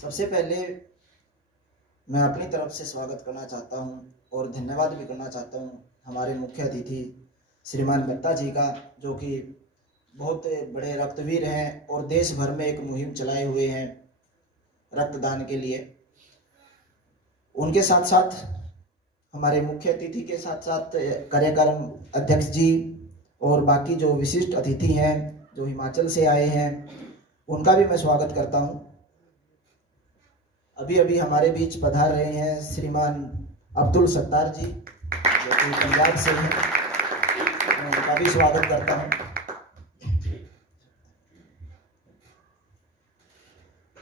सबसे पहले मैं अपनी तरफ से स्वागत करना चाहता हूं और धन्यवाद भी करना चाहता हूं हमारे मुख्य अतिथि श्रीमान दत्ता जी का, जो कि बहुत बड़े रक्तवीर हैं और देश भर में एक मुहिम चलाए हुए हैं रक्तदान के लिए। उनके साथ साथ हमारे मुख्य अतिथि के साथ साथ कार्यक्रम अध्यक्ष जी और बाकी जो विशिष्ट अतिथि हैं जो हिमाचल से आए हैं, उनका भी मैं स्वागत करता हूं। अभी अभी हमारे बीच पधार रहे हैं श्रीमान अब्दुल सत्तार जी, जो कि पंजाब से हैं, मैं उनका भी स्वागत करता हूं।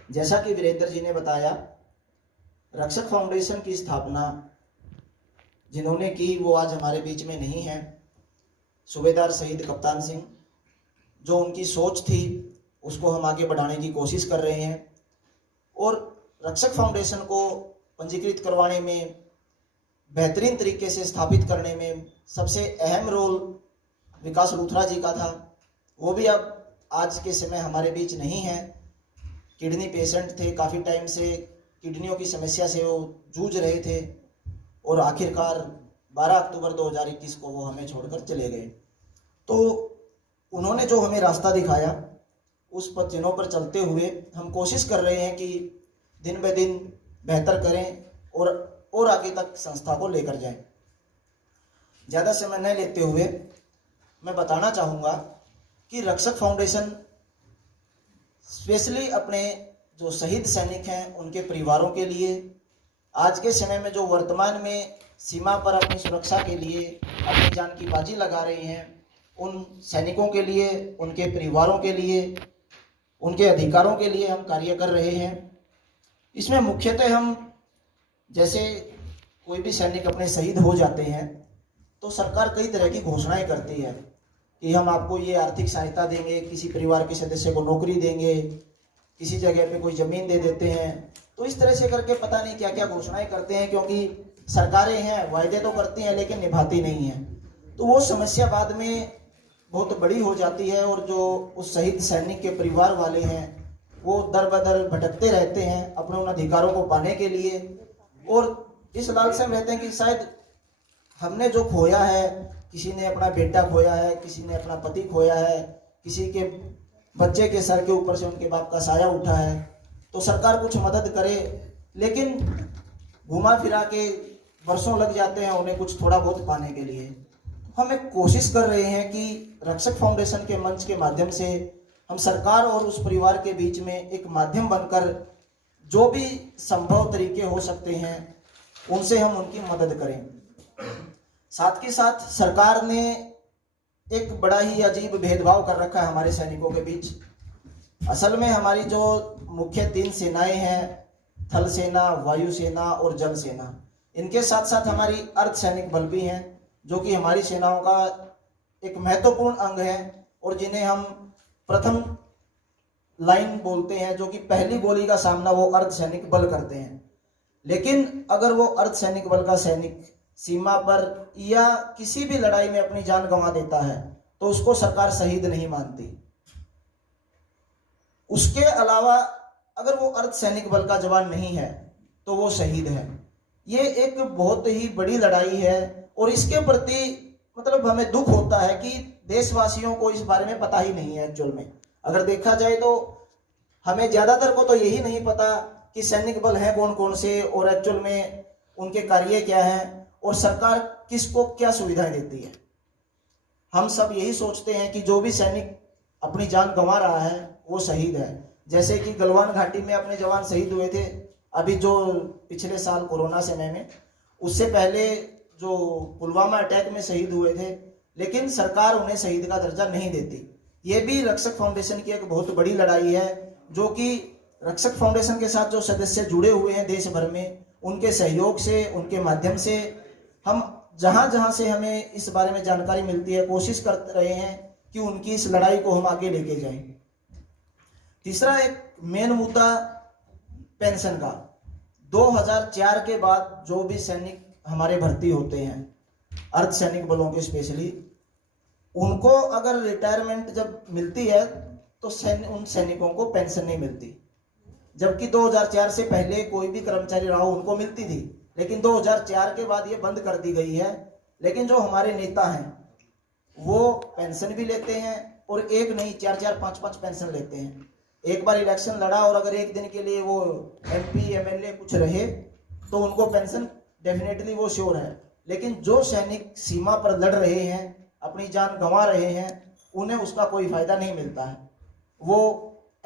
जैसा कि वीरेंद्र जी ने बताया, रक्षक फाउंडेशन की स्थापना जिन्होंने की वो आज हमारे बीच में नहीं है। सूबेदार शहीद कप्तान सिंह, जो उनकी सोच थी उसको हम आगे बढ़ाने की कोशिश कर रहे हैं और रक्षक फाउंडेशन को पंजीकृत करवाने में, बेहतरीन तरीके से स्थापित करने में सबसे अहम रोल विकास लूथरा जी का था। वो भी अब आज के समय हमारे बीच नहीं है। किडनी पेशेंट थे, काफ़ी टाइम से किडनियों की समस्या से वो जूझ रहे थे और आखिरकार 12 अक्टूबर 2021 को वो हमें छोड़कर चले गए। तो उन्होंने जो हमें रास्ता दिखाया, उस पर जिनों पर चलते हुए हम कोशिश कर रहे हैं कि दिन ब दिन बेहतर करें और आगे तक संस्था को लेकर जाएं। ज़्यादा समय न लेते हुए मैं बताना चाहूँगा कि रक्षक फाउंडेशन स्पेशली अपने जो शहीद सैनिक हैं उनके परिवारों के लिए, आज के समय में जो वर्तमान में सीमा पर अपनी सुरक्षा के लिए अपनी जान की बाजी लगा रहे हैं, उन सैनिकों के लिए, उनके परिवारों के लिए, उनके अधिकारों के लिए हम कार्य कर रहे हैं। इसमें मुख्यतः हम, जैसे कोई भी सैनिक अपने शहीद हो जाते हैं तो सरकार कई तरह की घोषणाएं करती है कि हम आपको ये आर्थिक सहायता देंगे, किसी परिवार के सदस्य को नौकरी देंगे, किसी जगह पे कोई ज़मीन दे देते हैं। तो इस तरह से करके पता नहीं क्या क्या घोषणाएं करते हैं, क्योंकि सरकारें हैं, वायदे तो करती हैं लेकिन निभाती नहीं हैं। तो वो समस्या बाद में बहुत बड़ी हो जाती है और जो उस शहीद सैनिक के परिवार वाले हैं वो दर बदर भटकते रहते हैं अपने उन अधिकारों को पाने के लिए, और इस लालसा में रहते हैं कि शायद हमने जो खोया है, किसी ने अपना बेटा खोया है, किसी ने अपना पति खोया है, किसी के बच्चे के सर के ऊपर से उनके बाप का साया उठा है, तो सरकार कुछ मदद करे, लेकिन घुमा फिरा के वर्षों लग जाते हैं उन्हें कुछ थोड़ा बहुत पाने के लिए। हम एक कोशिश कर रहे हैं कि रक्षक फाउंडेशन के मंच के माध्यम से हम सरकार और उस परिवार के बीच में एक माध्यम बनकर जो भी संभव तरीके हो सकते हैं उनसे हम उनकी मदद करें। साथ के साथ सरकार ने एक बड़ा ही अजीब भेदभाव कर रखा है हमारे सैनिकों के बीच। असल में हमारी जो मुख्य 3 सेनाएं हैं, थल सेना, वायु सेना और जल सेना, इनके साथ साथ हमारी अर्धसैनिक बल भी हैं, जो कि हमारी सेनाओं का एक महत्वपूर्ण अंग है और जिन्हें हम प्रथम लाइन बोलते हैं, जो कि पहली गोली का सामना वो अर्धसैनिक बल करते हैं। लेकिन अगर वो अर्धसैनिक बल का सैनिक सीमा पर या किसी भी लड़ाई में अपनी जान गंवा देता है तो उसको सरकार शहीद नहीं मानती। उसके अलावा अगर वो अर्धसैनिक बल का जवान नहीं है तो वो शहीद है। ये एक बहुत ही बड़ी लड़ाई है और इसके प्रति मतलब हमें दुख होता है कि देशवासियों को इस बारे में पता ही नहीं है। एक्चुअल में अगर देखा जाए तो हमें ज्यादातर को तो यही नहीं पता कि सैनिक बल है कौन कौन से और एक्चुअल में उनके कार्य क्या है और सरकार किसको क्या सुविधाएं देती है। हम सब यही सोचते हैं कि जो भी सैनिक अपनी जान गंवा रहा है वो शहीद है। जैसे कि गलवान घाटी में अपने जवान शहीद हुए थे, अभी जो पिछले साल कोरोना समय में, उससे पहले जो पुलवामा अटैक में शहीद हुए थे, लेकिन सरकार उन्हें शहीद का दर्जा नहीं देती। ये भी रक्षक फाउंडेशन की एक बहुत बड़ी लड़ाई है, जो कि रक्षक फाउंडेशन के साथ जो सदस्य जुड़े हुए हैं देश भर में, उनके सहयोग से, उनके माध्यम से हम जहां जहां से हमें इस बारे में जानकारी मिलती है कोशिश कर रहे हैं कि उनकी इस लड़ाई को हम आगे लेके जाएं। तीसरा एक मेन मुद्दा पेंशन का। 2004 के बाद जो भी सैनिक हमारे भर्ती होते हैं, अर्धसैनिक बलों के स्पेशली, उनको अगर रिटायरमेंट जब मिलती है तो उन सैनिकों को पेंशन नहीं मिलती। जबकि 2004 से पहले कोई भी कर्मचारी रहा हो उनको मिलती थी, लेकिन 2004 के बाद ये बंद कर दी गई है। लेकिन जो हमारे नेता हैं वो पेंशन भी लेते हैं, और एक नहीं 4-4 5-5 पेंशन लेते हैं। एक बार इलेक्शन लड़ा और अगर एक दिन के लिए वो MP MLA कुछ रहे तो उनको पेंशन डेफिनेटली वो श्योर है। लेकिन जो सैनिक सीमा पर लड़ रहे हैं, अपनी जान गंवा रहे हैं, उन्हें उसका कोई फायदा नहीं मिलता है। वो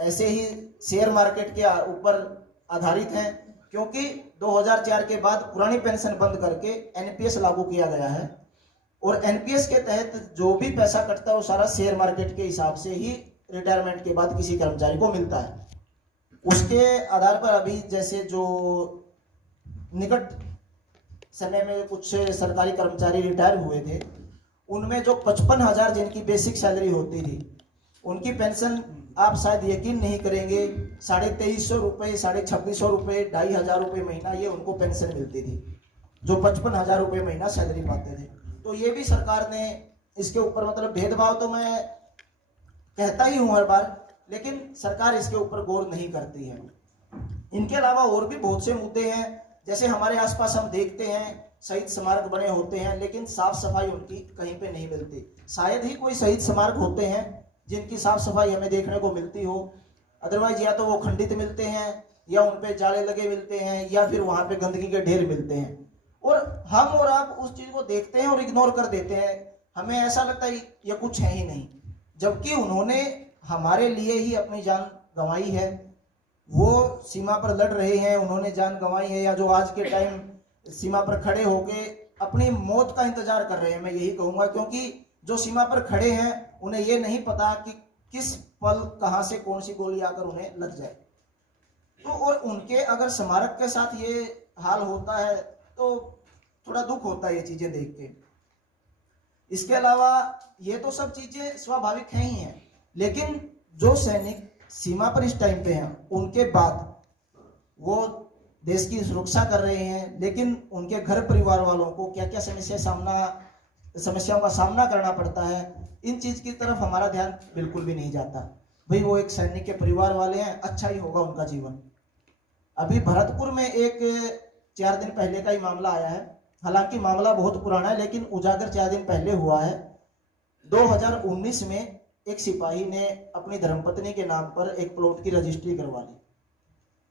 ऐसे ही शेयर मार्केट के ऊपर आधारित हैं, क्योंकि 2004 के बाद पुरानी पेंशन बंद करके NPS लागू किया गया है, और NPS के तहत जो भी पैसा कटता है वो सारा शेयर मार्केट के हिसाब से ही रिटायरमेंट के बाद किसी कर्मचारी को मिलता है। उसके आधार पर अभी जैसे जो निकट समय में कुछ सरकारी कर्मचारी रिटायर हुए थे, उनमें जो 55,000 जिनकी बेसिक सैलरी होती थी, उनकी पेंशन आप शायद यकीन नहीं करेंगे 2350 रुपये, 2650 रुपये, 2500 रुपये महीना ये उनको पेंशन मिलती थी, जो 55,000 रुपये महीना सैलरी पाते थे। तो ये भी सरकार ने इसके ऊपर, मतलब भेदभाव तो मैं कहता ही हूँ हर बार, लेकिन सरकार इसके ऊपर गौर नहीं करती है। इनके अलावा और भी बहुत से मुद्दे हैं, जैसे हमारे आसपास हम देखते हैं शहीद स्मारक बने होते हैं, लेकिन साफ सफाई उनकी कहीं पे नहीं मिलती। शायद ही कोई शहीद स्मारक होते हैं जिनकी साफ सफाई हमें देखने को मिलती हो, अदरवाइज या तो वो खंडित मिलते हैं, या उन पे जाले लगे मिलते हैं, या फिर वहां पे गंदगी के ढेर मिलते हैं। और हम और आप उस चीज को देखते हैं और इग्नोर कर देते हैं, हमें ऐसा लगता है ये कुछ है ही नहीं, जबकि उन्होंने हमारे लिए ही अपनी जान गंवाई है। वो सीमा पर लड़ रहे हैं, उन्होंने जान गंवाई है, या जो आज के टाइम सीमा पर खड़े होके अपनी मौत का इंतजार कर रहे हैं, मैं यही कहूंगा, क्योंकि जो सीमा पर खड़े हैं उन्हें ये नहीं पता कि किस पल कहां से कौन सी गोली आकर उन्हें लग जाए। तो और उनके अगर स्मारक के साथ ये हाल होता है तो थोड़ा दुख होता है ये चीजें देख के। इसके अलावा ये तो सब चीजें स्वाभाविक हैं ही हैं, लेकिन जो सैनिक सीमा पर इस टाइम पे हैं, उनके बाद वो देश की सुरक्षा कर रहे हैं, लेकिन उनके घर परिवार वालों को क्या क्या समस्याओं का सामना करना पड़ता है, इन चीज की तरफ हमारा ध्यान बिल्कुल भी नहीं जाता। भाई वो एक सैनिक के परिवार वाले हैं, अच्छा ही होगा उनका जीवन। अभी भरतपुर में एक 4 दिन पहले का ही मामला आया है, हालांकि मामला बहुत पुराना है, लेकिन उजागर 4 दिन पहले हुआ है। 2019 में एक सिपाही ने अपनी धर्मपत्नी के नाम पर एक प्लॉट की रजिस्ट्री करवा ली।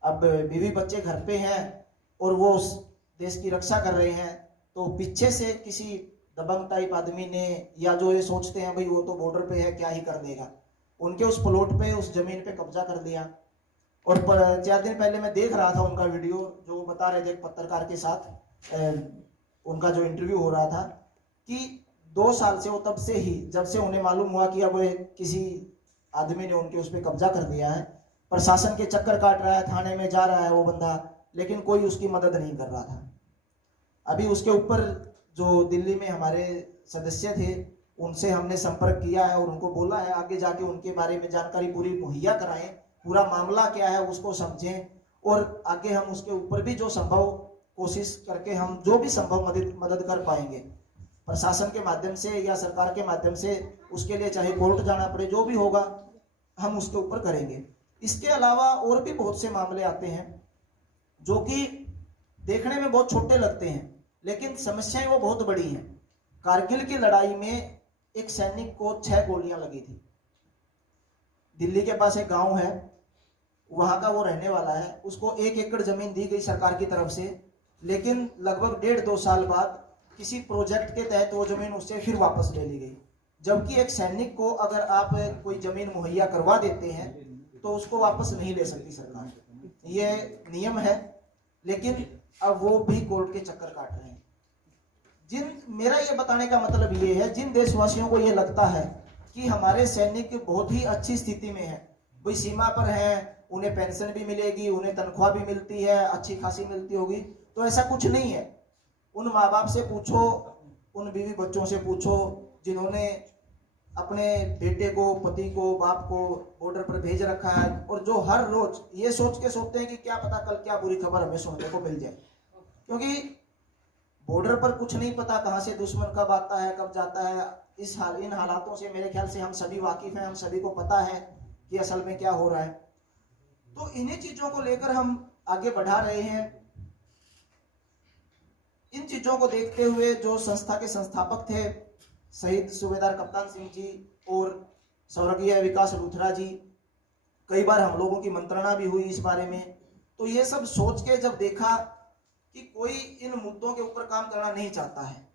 अब बीवी बच्चे घर पे हैं और वो उस देश की रक्षा कर रहे हैं, तो पीछे से किसी दबंग टाइप आदमी ने, या जो ये सोचते हैं भाई वो तो बॉर्डर पे है क्या ही कर देगा, उनके उस प्लॉट पे, उस जमीन पे कब्जा कर लिया। और 4 दिन पहले मैं देख रहा था उनका वीडियो, जो बता रहे थे एक पत्रकार के साथ उनका जो इंटरव्यू हो रहा था, कि 2 साल से वो तब से ही, जब से उन्हें मालूम हुआ कि अब किसी आदमी ने उनके उस पर कब्जा कर दिया है, प्रशासन के चक्कर काट रहा है, थाने में जा रहा है वो बंदा, लेकिन कोई उसकी मदद नहीं कर रहा था। अभी उसके ऊपर जो दिल्ली में हमारे सदस्य थे, उनसे हमने संपर्क किया है और उनको बोला है आगे जाके उनके बारे में जानकारी पूरी मुहैया कराएं, पूरा मामला क्या है उसको समझें, और आगे हम उसके ऊपर भी जो संभव कोशिश करके हम जो भी संभव मदद कर पाएंगे प्रशासन के माध्यम से या सरकार के माध्यम से, उसके लिए चाहे कोर्ट जाना पड़े, जो भी होगा हम उसके ऊपर करेंगे। इसके अलावा और भी बहुत से मामले आते हैं जो कि देखने में बहुत छोटे लगते हैं, लेकिन समस्याएं वो बहुत बड़ी हैं। कारगिल की लड़ाई में एक सैनिक को 6 गोलियां लगी थी। दिल्ली के पास एक गांव है, वहां का वो रहने वाला है, उसको 1 एकड़ जमीन दी गई सरकार की तरफ से, लेकिन लगभग 1.5-2 साल बाद किसी प्रोजेक्ट के तहत वो जमीन उससे फिर वापस ले ली गई। जबकि एक सैनिक को अगर आप कोई जमीन मुहैया करवा देते हैं तो उसको वापस नहीं ले सकती सरकार, ये नियम है, लेकिन अब वो भी कोर्ट के चक्कर काट रहे हैं। मेरा ये बताने का मतलब ये है, जिन देशवासियों को ये लगता है कि हमारे सैनिक बहुत ही अच्छी स्थिति में है, कोई सीमा पर हैं, उन्हें पेंशन भी मिलेगी, उन्हें तनख्वाह भी मिलती है, अच्छी खासी मिलती होगी, तो ऐसा कुछ नहीं है। उन माँ बाप से पूछो, उन बीवी बच्चों से पूछो जिन्होंने अपने बेटे को, पति को, बाप को बॉर्डर पर भेज रखा है, और जो हर रोज ये सोच के सोते हैं कि क्या पता कल क्या बुरी खबर हमें सुनने को मिल जाए, क्योंकि बॉर्डर पर कुछ नहीं पता कहां से दुश्मन कब आता है कब जाता है। इन हालातों से मेरे ख्याल से हम सभी वाकिफ हैं, हम सभी को पता है कि असल में क्या हो रहा है। तो इन्हीं चीजों को लेकर हम आगे बढ़ा रहे हैं। इन चीजों को देखते हुए जो संस्था के संस्थापक थे शहीद सूबेदार कप्तान सिंह जी और स्वर्गीय विकास लूथरा जी, कई बार हम लोगों की मंत्रणा भी हुई इस बारे में। तो ये सब सोच के जब देखा कि कोई इन मुद्दों के ऊपर काम करना नहीं चाहता है,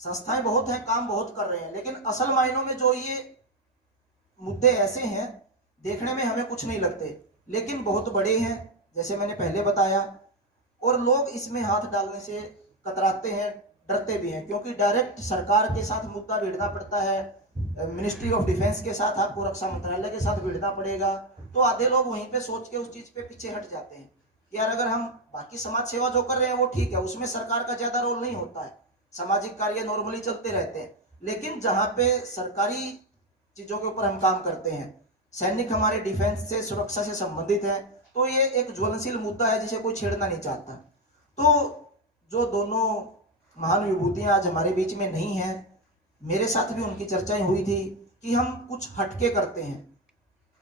संस्थाएं बहुत हैं, काम बहुत कर रहे हैं, लेकिन असल मायनों में जो ये मुद्दे ऐसे हैं, देखने में हमें कुछ नहीं लगते लेकिन बहुत बड़े हैं, जैसे मैंने पहले बताया। और लोग इसमें हाथ डालने से कतराते हैं, डरते भी हैं, क्योंकि डायरेक्ट सरकार के साथ मुद्दा भिड़ना पड़ता है। मिनिस्ट्री ऑफ डिफेंस के साथ, आपको रक्षा मंत्रालय के साथ भिड़ना पड़ेगा। तो आधे लोग वहीं पे सोच के उस चीज पे पीछे हट जाते हैं कि यार अगर हम बाकी समाज सेवा जो कर रहे हैं वो ठीक है, उसमें सरकार का ज्यादा रोल नहीं होता है, सामाजिक कार्य नॉर्मली चलते रहते हैं। लेकिन जहां पे सरकारी चीजों के ऊपर हम काम करते हैं, सैनिक हमारे डिफेंस से, सुरक्षा से संबंधित है, तो ये एक ज्वलनशील मुद्दा है जिसे कोई छेड़ना नहीं चाहता। तो जो दोनों महान विभूतियां आज हमारे बीच में नहीं है, मेरे साथ भी उनकी चर्चाएं हुई थी कि हम कुछ हटके करते हैं।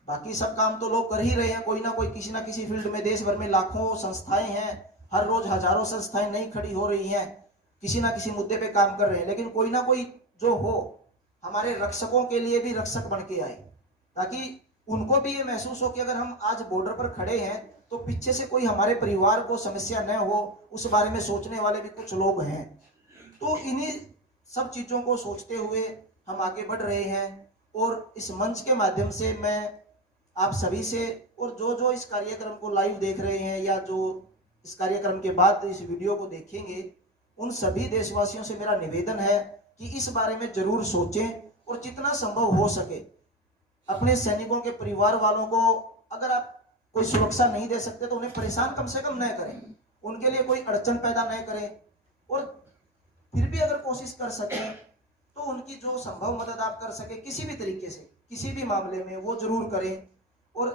बाकी सब काम तो लोग कर ही रहे हैं, कोई ना कोई किसी ना किसी फील्ड में, देश भर में लाखों संस्थाएं हैं, हर रोज हजारों संस्थाएं नई खड़ी हो रही हैं, किसी ना किसी मुद्दे पे काम कर रहे हैं। लेकिन कोई ना कोई जो हो हमारे रक्षकों के लिए भी रक्षक बन के आए, ताकि उनको भी ये महसूस हो कि अगर हम आज बॉर्डर पर खड़े हैं तो पीछे से कोई हमारे परिवार को समस्या न हो, उस बारे में सोचने वाले भी कुछ लोग हैं। तो इन्हीं सब चीजों को सोचते हुए हम आगे बढ़ रहे हैं। और इस मंच के माध्यम से मैं आप सभी से, और जो जो इस कार्यक्रम को लाइव देख रहे हैं या जो इस कार्यक्रम के बाद इस वीडियो को देखेंगे, उन सभी देशवासियों से मेरा निवेदन है कि इस बारे में जरूर सोचें और जितना संभव हो सके अपने सैनिकों के परिवार वालों को, अगर आप कोई सुरक्षा नहीं दे सकते तो उन्हें परेशान कम से कम न करें, उनके लिए कोई अड़चन पैदा न करें। और फिर भी अगर कोशिश कर सकें तो उनकी जो संभव मदद आप कर सके किसी भी तरीके से, किसी भी मामले में, वो जरूर करें। और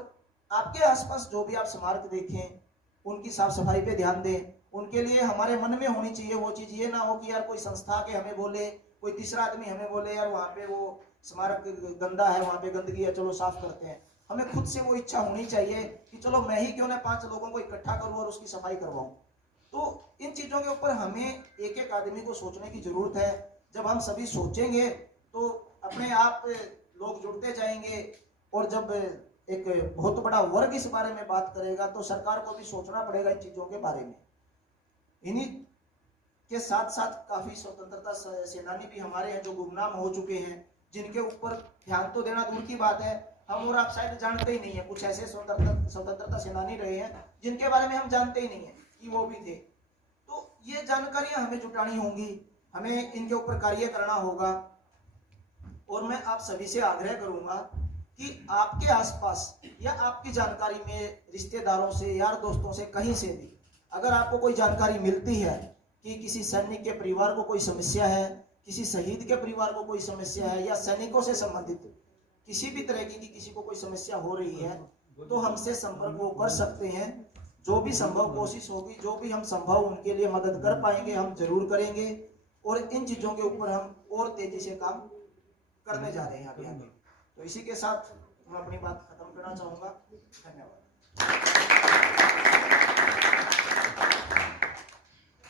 आपके आसपास जो भी आप स्मारक देखें उनकी साफ सफाई पे ध्यान दें। उनके लिए हमारे मन में होनी चाहिए वो चीज, ये ना हो कि यार कोई संस्था के हमें बोले, कोई तीसरा आदमी हमें बोले यार वहां पे वो स्मारक गंदा है, वहां पे गंदगी है, चलो साफ करते हैं। हमें खुद से वो इच्छा होनी चाहिए कि चलो मैं ही क्यों ना 5 लोगों को इकट्ठा करूं और उसकी सफाई करवाऊं। तो इन चीजों के ऊपर हमें एक एक आदमी को सोचने की जरूरत है। जब हम सभी सोचेंगे तो अपने आप लोग जुड़ते जाएंगे, और जब एक बहुत बड़ा वर्ग इस बारे में बात करेगा तो सरकार को भी सोचना पड़ेगा इन चीजों के बारे में। इन्हीं के साथ साथ काफी स्वतंत्रता सेनानी भी हमारे हैं जो गुमनाम हो चुके हैं, जिनके ऊपर ध्यान तो देना दूर की बात है, हम और आप शायद जानते ही नहीं है। कुछ ऐसे स्वतंत्रता सेनानी रहे हैं जिनके बारे में हम जानते ही नहीं है कि वो भी थे। तो ये जानकारियां हमें जुटानी होंगी, हमें इनके ऊपर कार्य करना होगा। और मैं आप सभी से आग्रह करूंगा कि आपके आसपास या आपकी जानकारी में रिश्तेदारों से, यार दोस्तों से, कहीं से भी अगर आपको कोई जानकारी मिलती है कि किसी सैनिक के परिवार को कोई समस्या है, किसी शहीद के परिवार को कोई समस्या है, या सैनिकों से संबंधित किसी भी तरह की किसी को कोई समस्या हो रही है, तो हमसे संपर्क वो कर सकते हैं। जो भी संभव कोशिश होगी, जो भी हम संभव उनके लिए मदद कर पाएंगे हम जरूर करेंगे। और इन चीजों के ऊपर हम और तेजी से काम करने जा रहे हैं अभी आगे। तो इसी के साथ मैं अपनी बात खत्म करना चाहूंगा। धन्यवाद।